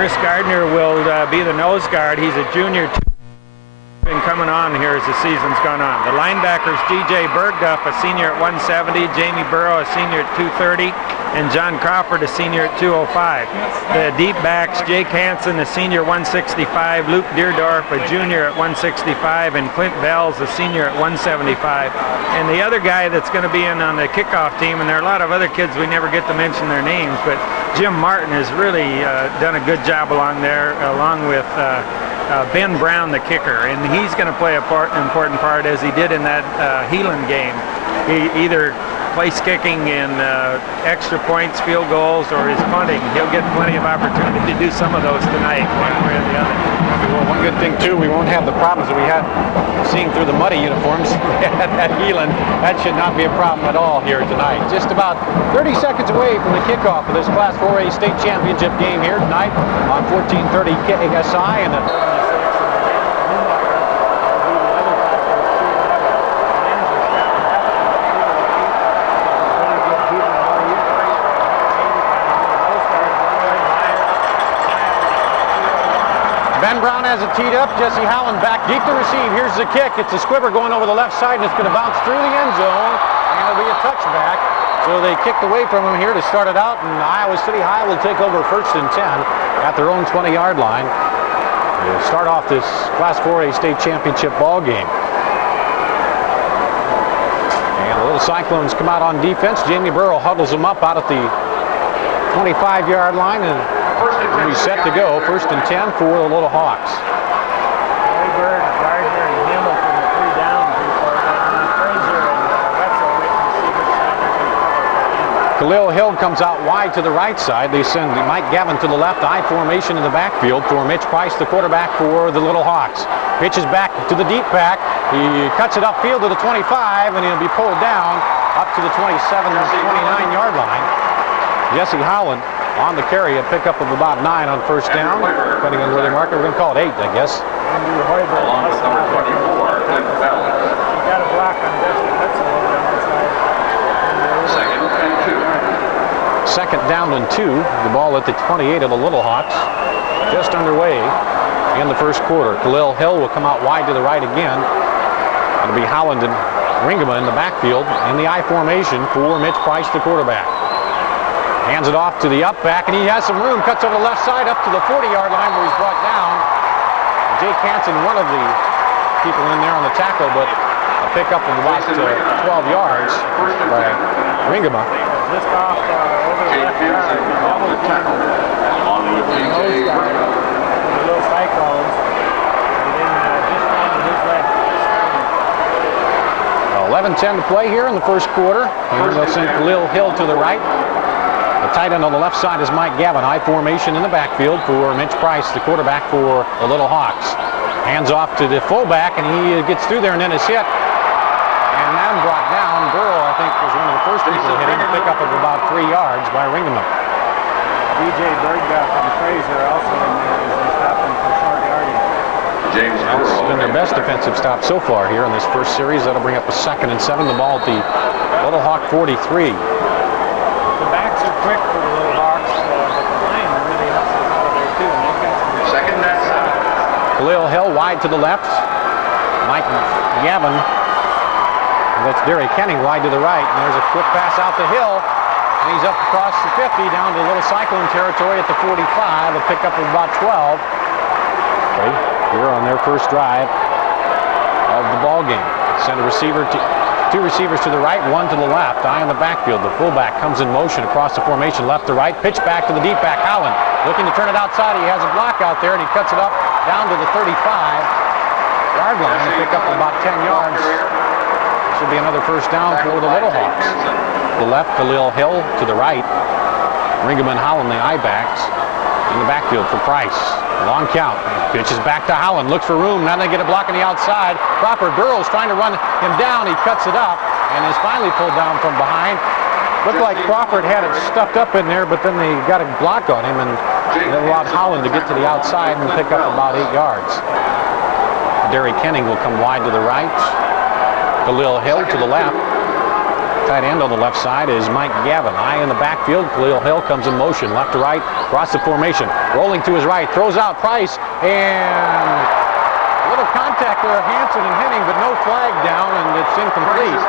Chris Gardner will be the nose guard. He's a junior. Been coming on here as the season's gone on. The linebackers, DJ Bergduff, a senior at 170, Jamie Burrow, a senior at 230, and John Crawford, a senior at 205. The deep backs, Jake Hansen, a senior 165, Luke Deerdorf, a junior at 165, and Clint Bells, a senior at 175. And the other guy that's going to be in on the kickoff team, and there are a lot of other kids we never get to mention their names, but Jim Martin has really done a good job along there, along with Ben Brown, the kicker, and he's going to play an important part, as he did in that Heelan game. He either place kicking in extra points, field goals, or his punting. He'll get plenty of opportunity to do some of those tonight, one way or the other. Well, one good thing too, we won't have the problems that we had seeing through the muddy uniforms at Heelan. That should not be a problem at all here tonight. Just about 30 seconds away from the kickoff of this Class 4A state championship game here tonight on 1430 KSI, and the Ben Brown has it teed up. Jesse Howland back deep to receive. Here's the kick. It's a squibber going over the left side, and it's going to bounce through the end zone, and it'll be a touchback. So they kicked away from him here to start it out, and Iowa City High will take over 1st and 10 at their own 20-yard line. They'll start off this Class 4A state championship ball game. And a little the Cyclones come out on defense. Jamie Burrow huddles them up out at the 25-yard line, and we're set to go. 1st and 10 for the Little Hawks. Bird, Gardner, and Hamilton, the 3 down people. Fraser and Wetzel waiting to see which side they're going to cover. Khalil Hill comes out wide to the right side. They send Mike Gavin to the left, I formation in the backfield for Mitch Price, the quarterback for the Little Hawks. Pitches back to the deep back. He cuts it upfield to the 25, and he'll be pulled down up to the 27, 29-yard line. Jesse Howland on the carry, a pickup of about 9 on 1st down. Depending on where they mark it, we're going to call it 8, I guess. Andrew Hoiberg, Along with number 24, Clint Bell. You got a block on Justin Wetzel over on that side. Second and 2. Second down and 2. The ball at the 28 of the Little Hawks. Just underway in the 1st quarter. Khalil Hill will come out wide to the right again. It'll be Howland and Ringema in the backfield in the I formation for Mitch Price, the quarterback. Hands it off to the up back, and he has some room. Cuts over the left side up to the 40-yard line where he's brought down. Jake Hansen, one of the people in there on the tackle, but a pickup of about 12 yards by Ringema. Just off over the left yard. On the tackle. On with DJ Burke. The little Cyclones. And then just down to his left. 11-10 to play here in the 1st quarter. And they'll send Khalil Hill to the right. The tight end on the left side is Mike Gavin. I formation in the backfield for Mitch Price, the quarterback for the Little Hawks. Hands off to the fullback, and he gets through there and then is hit. And then brought down. Burrow, I think, was one of the first people to hit him. A pickup of about 3 yards by Ringema. DJ Bergduff and Fraser also in there as they stop him for short yardage. James That's Burrow. been their best defensive stop so far here in this 1st series. That'll bring up a 2nd and 7. The ball at the Little Hawk 43. The backs are quick for the Little Hawks, but the line really helps us out of there too. And they've got some Second and 7. Khalil Hill wide to the left. Mike Gavin. And that's Derek Kenning wide to the right. And there's a quick pass out to Hill. And he's up across the 50 down to little Cyclone territory at the 45. A pickup of about 12. Okay, here on their 1st drive of the ball game. Send a receiver to 2 receivers to the right, 1 to the left. Eye in the backfield. The fullback comes in motion across the formation, left to right. Pitch back to the deep back. Howland looking to turn it outside. He has a block out there, and he cuts it up down to the 35-yard line to pick up about 10 yards. This will be another 1st down for the Little Hawks. The left, Khalil Hill to the right. Ringema and Howland, the I-backs, in the backfield for Price. Long count. Pitches back to Howland. Looks for room. Now they get a block on the outside. Crawford Burrow's trying to run him down. He cuts it up and is finally pulled down from behind. Looked like Crawford had it stuffed up in there, but then they got a block on him and it allowed Howland to get to the outside and pick up about 8 yards. Derry Kenning will come wide to the right. Khalil Hill to the left. Tight end on the left side is Mike Gavin. Eye in the backfield. Khalil Hill comes in motion, left to right, across the formation. Rolling to his right, throws out Price, and a little contact there of Hansen and Henning, but no flag down, and it's incomplete.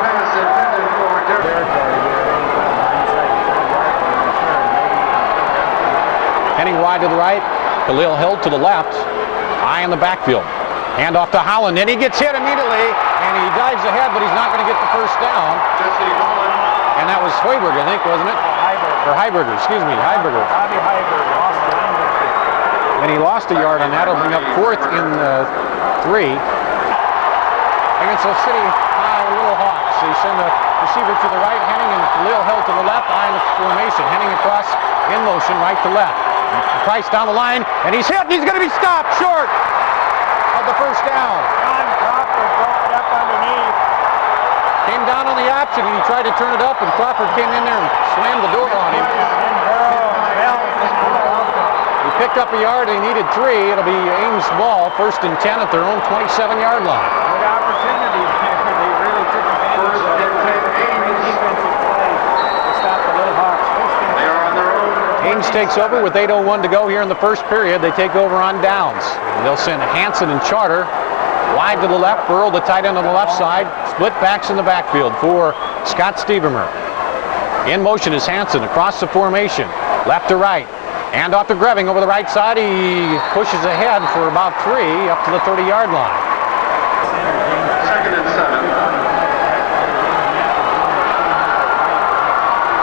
Henning wide to the right, Khalil Hill to the left. Eye in the backfield. Hand off to Howland, and he gets hit immediately, and he dives ahead, but he's not going to get the 1st down. And that was Hoiberg, I think, wasn't it? Or Heiberger, excuse me, Heiberger. Bobby Heiberg lost the linebacker. And he lost a yard on that. It'll bring up 4th in 3. Against the City Little Hawks. They send a receiver to the right, Henning, and Khalil Hill to the left. Eye in the formation. Henning across in motion, right to left. Price down the line, and he's hit. He's going to be stopped short of the 1st down. John Crawford broke it up underneath. Came down on the option, and he tried to turn it up, and Crawford came in there and slammed the door on him. And Burrow, He picked up a yard, and he needed 3. It'll be Ames' ball, 1st and 10 at their own 27-yard line. good opportunity there. They really took advantage of defensive play to stop the Little Hawks. They are on their own. Ames takes over with 8:01 to go here in the 1st period. They take over on downs. And they'll send Hansen and Charter wide to the left. Burrow, the tight end on the left side. Split backs in the backfield for Scott Stevermer. In motion is Hansen across the formation. Left to right. And off to Greving over the right side. He pushes ahead for about 3 up to the 30-yard line. Second and 7.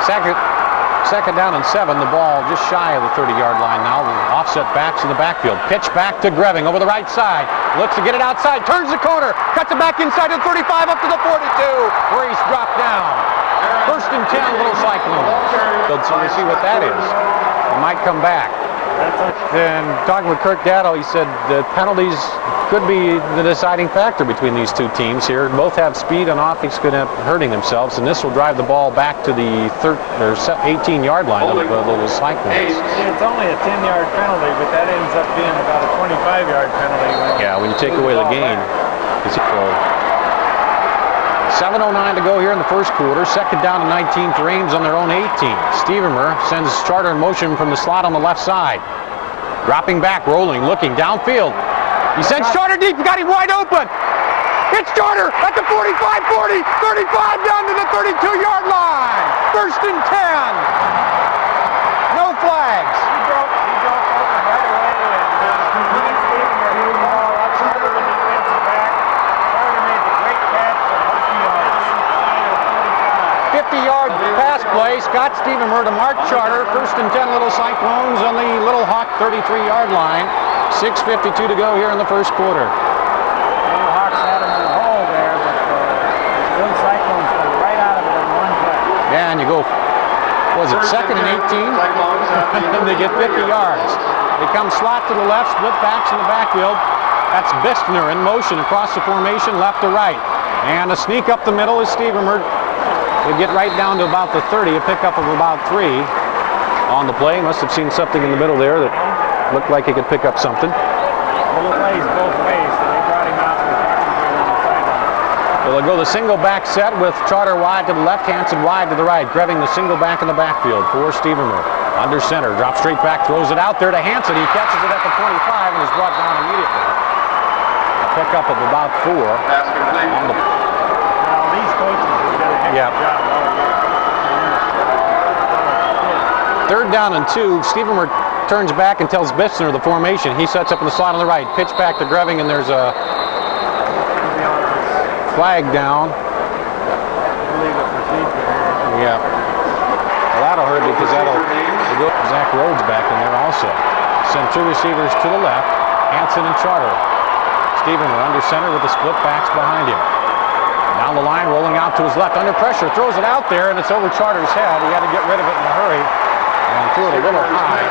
Second down and 7. The ball just shy of the 30-yard line now. The offset backs in the backfield. Pitch back to Greving over the right side. Looks to get it outside. Turns the corner. Cuts it back inside to the 35 up to the 42 where he's dropped down. First and 10, little Cyclones. So we'll see what that is. He might come back. And talking with Kirk Datto, he said the penalties could be the deciding factor between these two teams here. Both have speed on offense, could end up hurting themselves, and this will drive the ball back to the 18-yard line of the little Cyclones. It's only a 10-yard penalty, but that ends up being about a 25-yard penalty. When you take away the gain. 7:09 to go here in the first quarter. Second down and 19 for Ames on their own 18. Stevermer sends Charter in motion from the slot on the left side. Dropping back, rolling, looking downfield. He sends Charter deep, got him wide open. It's Charter at the 45, 40, 35 down to the 32-yard line. First and 10. No flags. He broke open right away, and Stevermer hit the ball outside of the defensive back. Charter made the great catch for 50-yard pass play. Scott Stevermer to Mark Charter. First and 10, little Cyclones on the Little Hawk 33-yard line. 6:52 to go here in the first quarter. Little Hawks had him in the hole there, but those Cyclones went right out of it in one play. Yeah, and you go, was it second and 18? And they get 50 yards. They come slot to the left, split backs in the backfield. That's Bistner in motion across the formation, left to right. And a sneak up the middle is Stevermer. They get right down to about the 30, a pickup of about 3 on the play. Must have seen something in the middle there that looked like he could pick up something. Little plays both ways, so they brought him out and concentrated on the sideline. So they'll go the single back set with Charter wide to the left, Hansen wide to the right. Greving the single back in the backfield for Stevermer. Under center, drops straight back, throws it out there to Hansen. He catches it at the 25 and is brought down immediately. A pickup of about 4 on the... Well, these coaches have done a heck of a job all year. Third down and 2. Stevermer turns back and tells Bistner the formation. He sets up in the slot on the right. Pitch back to Greving, and there's a flag down. Yeah. Well, that'll hurt because that'll go Zach Rhodes back in there also. Send 2 receivers to the left. Hansen and Charter. Stevermer under center with the split backs behind him. Down the line, rolling out to his left. Under pressure, throws it out there, and it's over Charter's head. He had to get rid of it in a hurry and threw it a little high.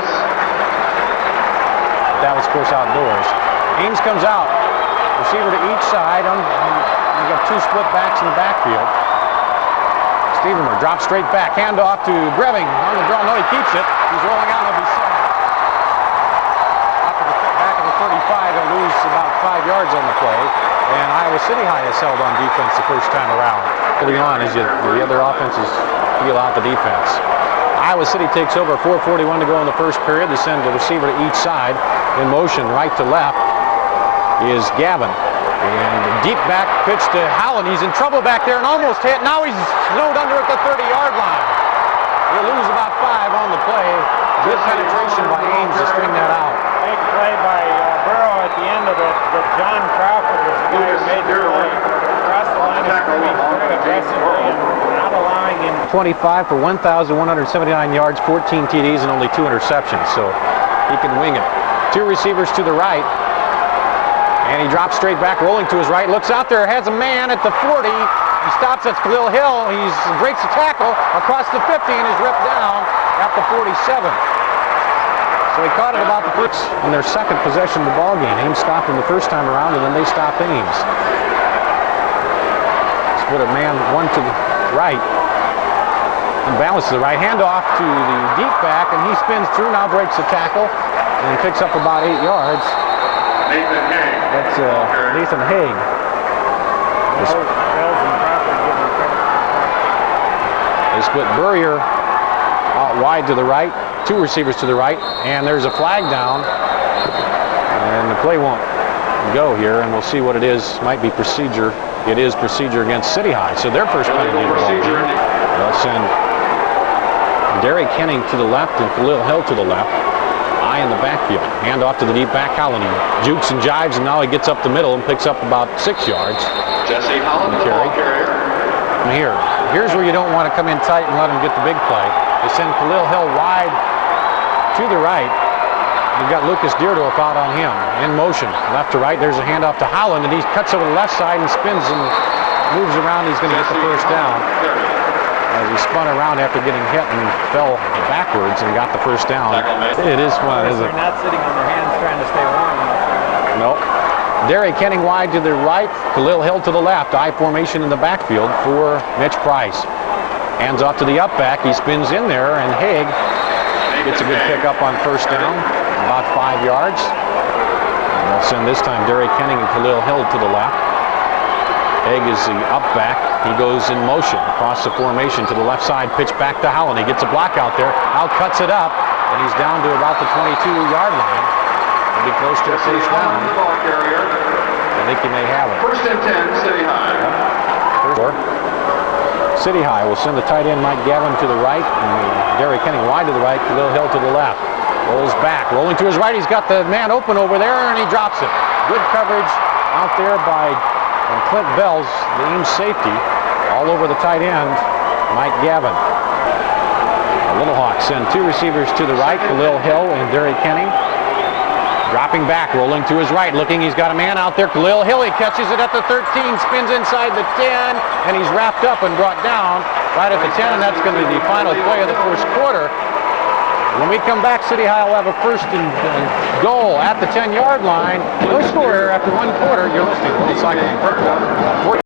That was, of course, outdoors. Ames comes out. Receiver to each side. You've got 2 split backs in the backfield. Stevermer drops straight back. Handoff to Greving on the draw. No, he keeps it. He's rolling out. He'll be sacked. Off of the back of the 35, they'll lose about 5 yards on the play. And Iowa City High has held on defense the first time around. Early on as the other offenses peel out the defense. Iowa City takes over. 4:41 to go in the first period. They send the receiver to each side. In motion, right to left, is Gavin. And deep back pitch to Howland. He's in trouble back there and almost hit. Now he's snowed under at the 30-yard line. He'll lose about 5 on the play. Good penetration by Ames to string that out. Big play by Burrow at the end of it. But John Crawford was the guy who made the play. Across the line of scrimmage very aggressively and not allowing him. 25 for 1,179 yards, 14 TDs, and only 2 interceptions. So he can wing it. 2 receivers to the right. And he drops straight back, rolling to his right. Looks out there, has a man at the 40. He stops at Khalil Hill. He breaks the tackle across the 50 and is ripped down at the 47. So he caught it about the first on their second possession of the ball game. Ames stopped him the first time around, and then they stopped Ames. Split a man 1 to the right. And balance to the right. Hand off to the deep back, and he spins through, now breaks the tackle, and picks up about 8 yards. Nathan Haig. That's Nathan Haig. They split Burrier out wide to the right, 2 receivers to the right, and there's a flag down, and the play won't go here, and we'll see what it is. Might be procedure. It is procedure against City High, so their first penalty. They'll send Derek Henning to the left and Khalil Hill to the left. Eye in the backfield. Hand off to the deep back. Howland jukes and jives, and now he gets up the middle and picks up about 6 yards. Jesse Holland, the ball carrier. And here, Here's where you don't want to come in tight and let him get the big play. They send Khalil Hill wide to the right. You've got Lucas Deardorff out on him, in motion, left to right. There's a handoff to Howland, and he cuts over the left side and spins and moves around. He's going to get the first down. As he spun around after getting hit and fell backwards and got the first down. It is fun, isn't it? They're not sitting on their hands trying to stay warm. Nope. Derek Henning wide to the right, Khalil Hill to the left. I formation in the backfield for Mitch Price. Hands off to the up back. He spins in there, and Haig gets a good pickup on first down, about 5 yards. And they'll send this time Derek Henning and Khalil Hill to the left. Haig is the up back. He goes in motion across the formation to the left side, pitch back to Howland. He gets a block out there. Howell cuts it up, and he's down to about the 22-yard line. He'll be close to the first down. I think he may have it. First and 10, City High. City High will send the tight end Mike Gavin to the right, and Derek Henning wide to the right, Khalil Hill to the left. Rolls back, rolling to his right. He's got the man open over there, and he drops it. Good coverage out there by Clint Bells, the Ames safety, all over the tight end, Mike Gavin. The Little Hawks send two receivers to the right, Khalil Hill and Derek Henning. Dropping back, rolling to his right, looking, he's got a man out there, Khalil Hill, he catches it at the 13, spins inside the 10, and he's wrapped up and brought down right at the 10, and that's going to be the final play of the first quarter. When we come back, City High will have a first and goal at the 10-yard line. No score after one quarter. You're listening to Cyclone Football.